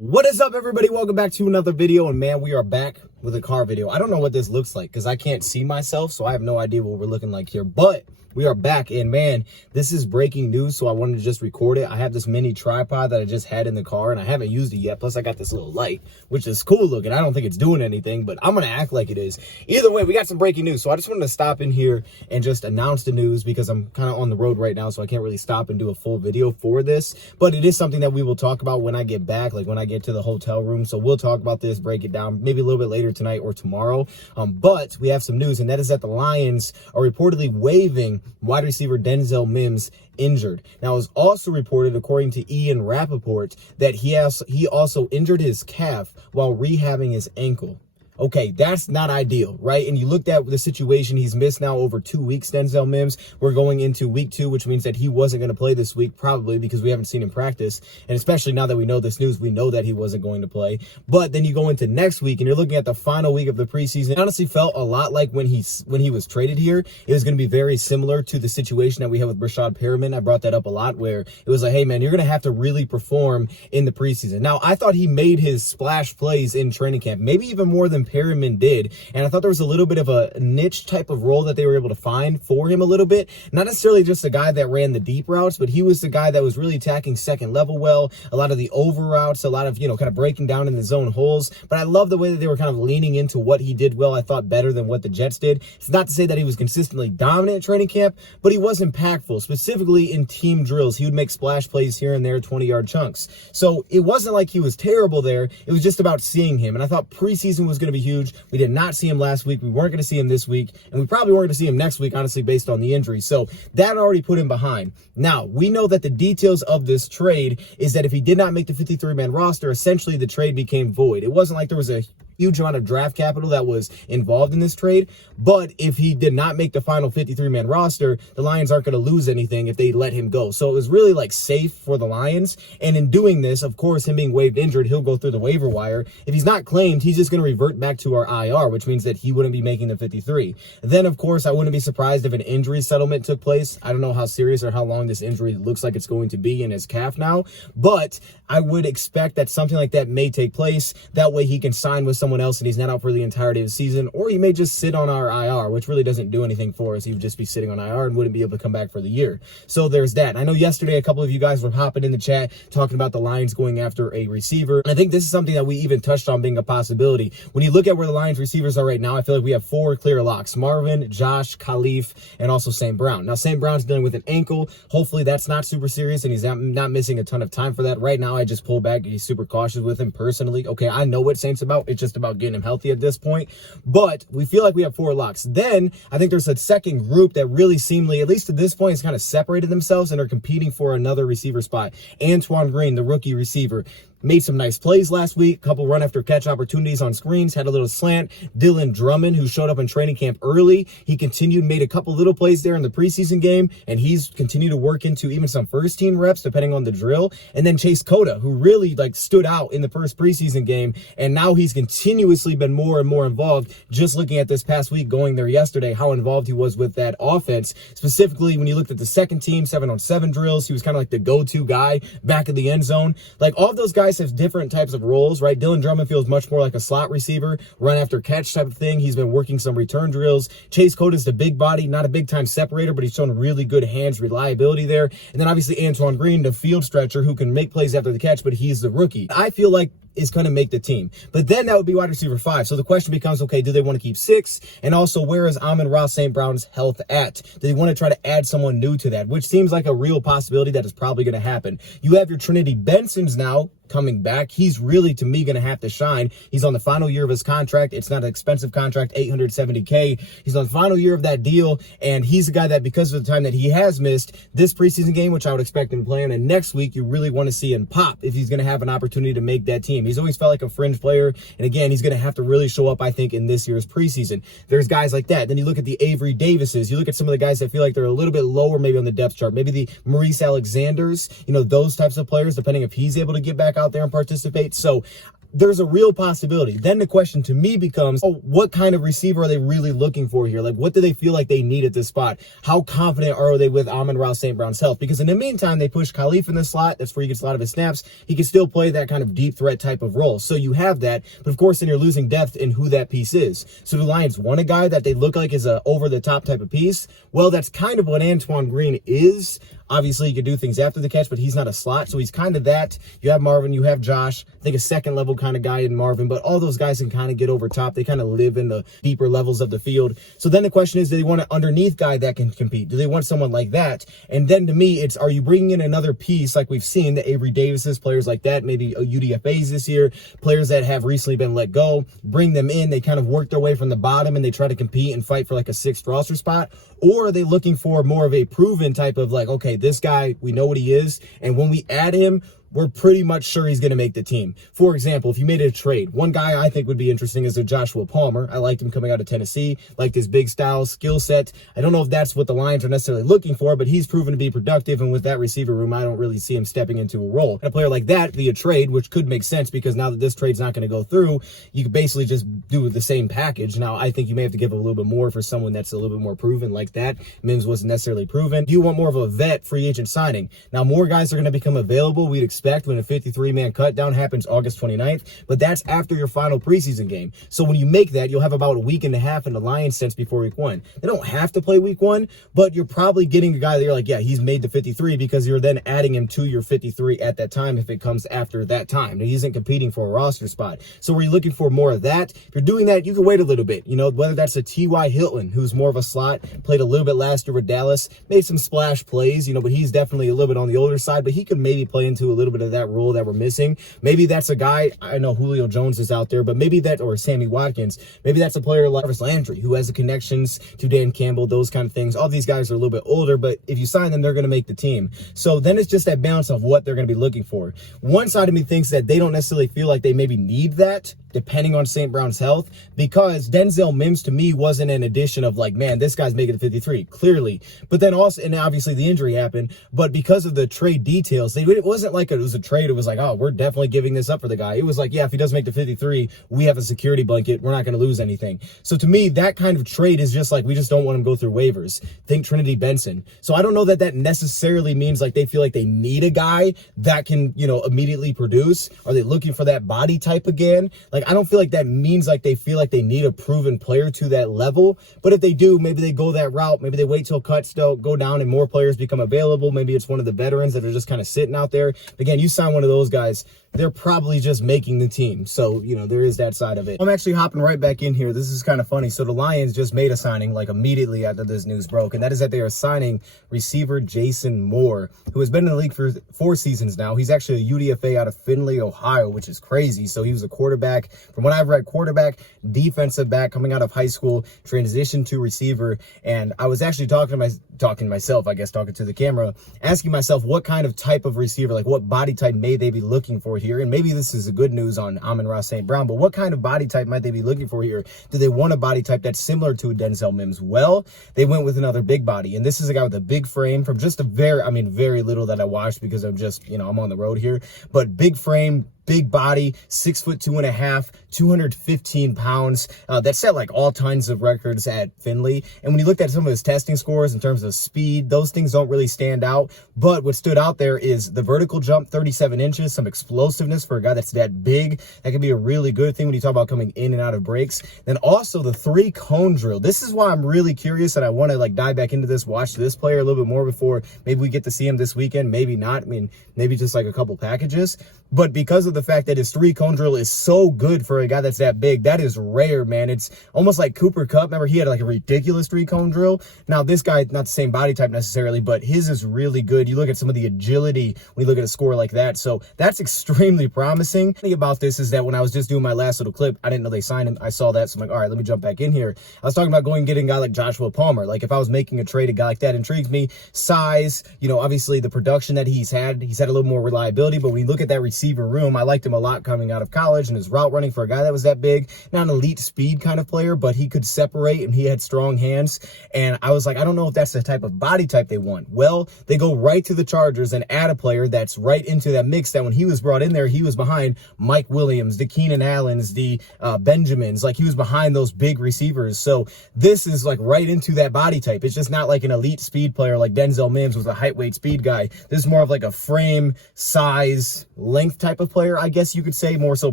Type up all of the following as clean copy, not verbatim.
What is up, everybody? Welcome back to another video, and man, we are back with a car video. I don't know what this looks like because I can't see myself, so I have no idea what we're looking like here, but we are back, and man, this is breaking news, so I wanted to just record it. I have this mini tripod that I just had in the car, and I haven't used it yet, plus I got this little light, which is cool looking. I don't think it's doing anything, but I'm gonna act like it is. Either way, we got some breaking news, so I just wanted to stop in here and just announce the news because I'm kind of on the road right now, so I can't really stop and do a full video for this, but it is something that we will talk about when I get back, like when I get to the hotel room, so we'll talk about this, break it down, maybe a little bit later tonight or tomorrow, but we have some news, and that is that the Lions are reportedly waiving wide receiver Denzel Mims injured. Now, it was also reported, according to Ian Rappaport, that he also injured his calf while rehabbing his ankle. Okay, that's not ideal, right? And you looked at the situation, he's missed now over 2 weeks, Denzel Mims. We're going into week 2, which means that he wasn't going to play this week, probably because we haven't seen him practice. And especially now that we know this news, we know that he wasn't going to play. But then you go into next week and you're looking at the final week of the preseason. It honestly felt a lot like when he was traded here. It was going to be very similar to the situation that we had with Brashad Perriman. I brought that up a lot, where it was like, hey man, you're going to have to really perform in the preseason. Now, I thought he made his splash plays in training camp, maybe even more than Perriman did, and I thought there was a little bit of a niche type of role that they were able to find for him a little bit. Not necessarily just the guy that ran the deep routes, but he was the guy that was really attacking second level well, a lot of the over routes, a lot of, kind of breaking down in the zone holes. But I love the way that they were kind of leaning into what he did well. I thought better than what the Jets did. It's not to say that he was consistently dominant in training camp, but he was impactful, specifically in team drills. He would make splash plays here and there, 20-yard chunks. So it wasn't like he was terrible there. It was just about seeing him, and I thought preseason was going to be huge. We did not see him last week. We weren't going to see him this week, and we probably weren't going to see him next week, honestly, based on the injury. So that already put him behind. Now, we know that the details of this trade is that if he did not make the 53-man roster, essentially the trade became void. It wasn't like there was a huge amount of draft capital that was involved in this trade, but if he did not make the final 53-man roster, the Lions aren't going to lose anything if they let him go. So it was really like safe for the Lions, and in doing this, of course, him being waived injured, he'll go through the waiver wire. If he's not claimed, he's just going to revert back to our IR, which means that he wouldn't be making the 53. Then, of course, I wouldn't be surprised if an injury settlement took place. I don't know how serious or how long this injury looks like it's going to be in his calf now, but I would expect that something like that may take place. That way he can sign with someone else and he's not out for the entirety of the season, or he may just sit on our IR, which really doesn't do anything for us. He would just be sitting on IR and wouldn't be able to come back for the year. So there's that. I know yesterday a couple of you guys were hopping in the chat talking about the Lions going after a receiver. And I think this is something that we even touched on being a possibility. When you look at where the Lions receivers are right now, I feel like we have 4 clear locks: Marvin, Josh, Khalif, and also St. Brown. Now, St. Brown's dealing with an ankle. Hopefully that's not super serious and he's not missing a ton of time for that. Right now, I just pull back and he's super cautious with him personally. Okay, I know what Saint's about. It's just about getting him healthy at this point, but we feel like we have 4 locks. Then I think there's a second group that really seemingly, at least to this point, has kind of separated themselves and are competing for another receiver spot. Antoine Green, the rookie receiver, made some nice plays last week, a couple run after catch opportunities on screens, had a little slant. Dylan Drummond, who showed up in training camp early, he continued, made a couple little plays there in the preseason game, and he's continued to work into even some first team reps depending on the drill. And then Chase Cota, who really stood out in the first preseason game, and now he's continuously been more and more involved. Just looking at this past week, going there yesterday, how involved he was with that offense. Specifically, when you looked at the second team 7-on-7 drills, he was kind of like the go-to guy back in the end zone. Like, all of those guys have different types of roles, right? Dylan Drummond feels much more like a slot receiver, run after catch type of thing. He's been working some return drills. Chase Cota is the big body, not a big time separator, but he's shown really good hands reliability there. And then obviously Antoine Green, the field stretcher who can make plays after the catch, but he's the rookie. I feel like is going to make the team. But then that would be wide receiver 5. So the question becomes, okay, do they want to keep 6? And also, where is Amon-Ra St. Brown's health at? Do they want to try to add someone new to that? Which seems like a real possibility that is probably going to happen. You have your Trinity Bensons now coming back. He's really, to me, going to have to shine. He's on the final year of his contract. It's not an expensive contract, $870K. He's on the final year of that deal, and he's a guy that, because of the time that he has missed this preseason game, which I would expect him playing, and next week, you really want to see him pop if he's going to have an opportunity to make that team. He's always felt like a fringe player, and again, he's going to have to really show up, I think, in this year's preseason. There's guys like that. Then you look at the Avery Davises. You look at some of the guys that feel like they're a little bit lower maybe on the depth chart. Maybe the Maurice Alexanders, those types of players, depending if he's able to get back out there and participate. So there's a real possibility. Then the question to me becomes, oh, what kind of receiver are they really looking for here? Like, what do they feel like they need at this spot? How confident are they with Amon-Ra St. Brown's health? Because in the meantime, they push Khalif in the slot. That's where he gets a lot of his snaps. He can still play that kind of deep threat type of role. So you have that, but of course, then you're losing depth in who that piece is. So the Lions want a guy that they look like is a over-the-top type of piece. Well, that's kind of what Antoine Green is. Obviously, he can do things after the catch, but he's not a slot, so he's kind of that. You have Marvin, you have Josh, I think a second-level kind of guy in Marvin, but all those guys can kind of get over top. They kind of live in the deeper levels of the field. So then the question is, do they want an underneath guy that can compete? Do they want someone like that? And then to me, it's, are you bringing in another piece like we've seen, the Avery Davises, players like that, maybe UDFAs this year, players that have recently been let go, bring them in, they kind of work their way from the bottom and they try to compete and fight for like a sixth roster spot? Or are they looking for more of a proven type of like, okay, this guy, we know what he is, and when we add him, we're pretty much sure he's going to make the team. For example, if you made a trade, one guy I think would be interesting is a Joshua Palmer. I liked him coming out of Tennessee, liked his big style, skill set. I don't know if that's what the Lions are necessarily looking for, but he's proven to be productive, and with that receiver room, I don't really see him stepping into a role. And a player like that via trade, which could make sense because now that this trade's not going to go through, you could basically just do the same package. Now, I think you may have to give a little bit more for someone that's a little bit more proven like that. Mims wasn't necessarily proven. Do you want more of a vet free agent signing? Now, more guys are going to become available, we'd expect, when a 53-man cutdown happens August 29th, but that's after your final preseason game. So when you make that, you'll have about a week and a half in the Lions sense before week 1. They don't have to play week 1, but you're probably getting a guy that you're like, yeah, he's made the 53 because you're then adding him to your 53 at that time if it comes after that time. Now, he isn't competing for a roster spot. So were you looking for more of that? If you're doing that, you can wait a little bit. You know, whether that's a T.Y. Hilton, who's more of a slot, played a little bit last year with Dallas, made some splash plays, you know, but he's definitely a little bit on the older side, but he could maybe play into a little bit of that role that we're missing. Maybe that's a guy, I know Julio Jones is out there, but maybe that, or Sammy Watkins, maybe that's a player like Jarvis Landry, who has the connections to Dan Campbell, those kind of things. All these guys are a little bit older, but if you sign them, they're going to make the team. So then it's just that balance of what they're going to be looking for. One side of me thinks that they don't necessarily feel like they maybe need that, depending on St. Brown's health, because Denzel Mims to me wasn't an addition of like, man, this guy's making the 53, clearly. But then also, and obviously the injury happened, but because of the trade details, it wasn't like it was a trade. It was like, oh, we're definitely giving this up for the guy. It was like, yeah, if he doesn't make the 53, we have a security blanket. We're not going to lose anything. So to me, that kind of trade is just like, we just don't want him to go through waivers. Think Trinity Benson. So I don't know that that necessarily means like they feel like they need a guy that can, you know, immediately produce. Are they looking for that body type again? Like, I don't feel like that means like they feel like they need a proven player to that level. But if they do, maybe they go that route. Maybe they wait till cuts don't go down and more players become available. Maybe it's one of the veterans that are just kind of sitting out there. But again, you sign one of those guys, they're probably just making the team. So, you know, there is that side of it. I'm actually hopping right back in here. This is kind of funny. So the Lions just made a signing like immediately after this news broke, and that is that they are signing receiver Jason Moore, who has been in the league for 4 seasons now. He's actually a UDFA out of Findlay, Ohio, which is crazy. So he was a quarterback, from what I've read, quarterback, defensive back coming out of high school, transitioned to receiver. And I was actually talking to the camera, asking myself what kind of type of receiver, like what body type may they be looking for here. And maybe this is a good news on Amon-Ra St. Brown, but what kind of body type might they be looking for here? Do they want a body type that's similar to Denzel Mims? Well, they went with another big body, and this is a guy with a big frame from just very little that I watched because I'm just, you know, I'm on the road here, but big frame, big body, 6'2.5", 215 pounds. That set like all kinds of records at Findlay. And when you looked at some of his testing scores in terms of speed, those things don't really stand out. But what stood out there is the vertical jump, 37 inches, some explosiveness for a guy that's that big. That could be a really good thing when you talk about coming in and out of breaks. Then also the 3-cone drill. This is why I'm really curious and I want to like dive back into this, watch this player a little bit more before maybe we get to see him this weekend. Maybe not. I mean, maybe just like a couple packages. But because of the fact that his 3-cone drill is so good for a guy that's that big, that is rare, man. It's almost like Cooper Kupp. Remember, he had like a ridiculous 3-cone drill. Now, this guy, not the same body type necessarily, but his is really good. You look at some of the agility when you look at a score like that. So that's extremely promising. The thing about this is that when I was just doing my last little clip, I didn't know they signed him. I saw that, so I'm like, all right, let me jump back in here. I was talking about going and getting a guy like Joshua Palmer. Like, if I was making a trade, a guy like that intrigues me. Size, you know, obviously the production that he's had a little more reliability. But when you look at that receiver room, I liked him a lot coming out of college, and his route running for a guy that was that big, not an elite speed kind of player, but he could separate and he had strong hands. And I was like, I don't know if that's the type of body type they want. Well, they go right to the Chargers and add a player that's right into that mix that when he was brought in there, he was behind Mike Williams, the Keenan Allens, the Benjamins. Like, he was behind those big receivers. So this is like right into that body type. It's just not like an elite speed player like Denzel Mims was a height, weight, speed guy. This is more of like a frame, size, length type of player, I guess you could say. More so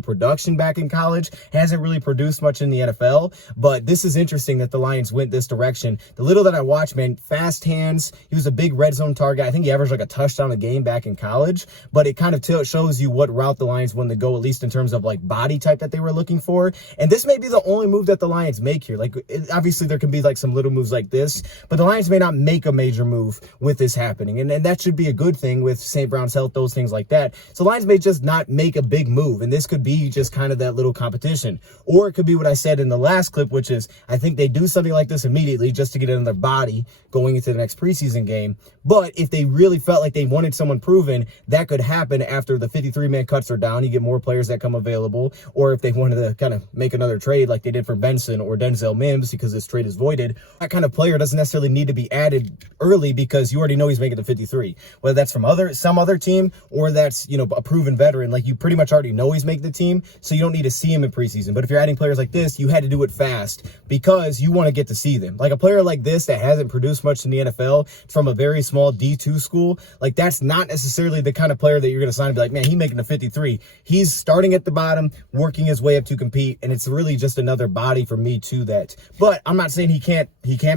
production back in college. Hasn't really produced much in the NFL, but this is interesting that the Lions went this direction. The little that I watched, man, fast hands. He was a big red zone target. I think he averaged like a touchdown a game back in college, but it kind of shows you what route the Lions wanted to go, at least in terms of like body type that they were looking for. And this may be the only move that the Lions make here. Like, obviously there can be like some little moves like this, but the Lions may not make a major move with this happening. And that should be a good thing with St. Brown's health, those things like that. So Lions may just not make a big move. And this could be just kind of that little competition. Or it could be what I said in the last clip, which is I think they do something like this immediately just to get another body going into the next preseason game. But if they really felt like they wanted someone proven, that could happen after the 53-man cuts are down. You get more players that come available. Or if they wanted to kind of make another trade like they did for Benson or Denzel Mims because this trade is voided, that kind of player doesn't necessarily need to be added early because you already know he's making the 53. Whether that's from some other team or that's, you know, a proven veteran, like you pretty much already know he's making the team, so you don't need to see him in preseason. But if you're adding players like this, you had to do it fast because you want to get to see them. Like a player like this that hasn't produced much in the NFL from a very small D2 school, like that's not necessarily the kind of player that you're going to sign and be like, man, he's making the 53. He's starting at the bottom, working his way up to compete, and it's really just another body for me to that. But I'm not saying he can't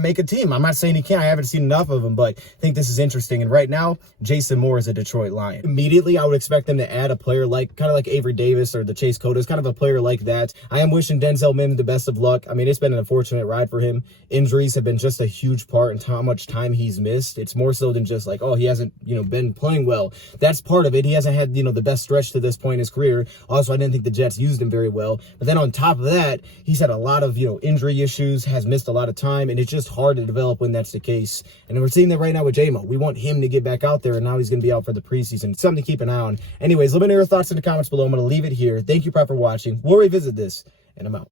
make a team. I'm not saying he can't. I haven't seen enough of him, but I think this is interesting. And right now, Jason Moore is a Detroit Lion. Immediately, I would expect them to add a player like kind of like Avery Davis or the Chase Codas, kind of a player like that. I am wishing Denzel Mims the best of luck. I mean, it's been an unfortunate ride for him. Injuries have been just a huge part in how much time he's missed. It's more so than just like, oh, he hasn't, you know, been playing well. That's part of it. He hasn't had, you know, the best stretch to this point in his career. Also, I didn't think the Jets used him very well. But then on top of that, he's had a lot of, you know, injury issues, has missed a lot of time, and it's just hard to develop when that's the case. And we're seeing that right now with J-Mo. We want him to get back out there, and now he's going to be out for the preseason. Something to keep an eye on. Anyways, let me know your thoughts in the comments below. I'm going to leave it here. Thank you, Prep, for watching. We'll revisit this, and I'm out.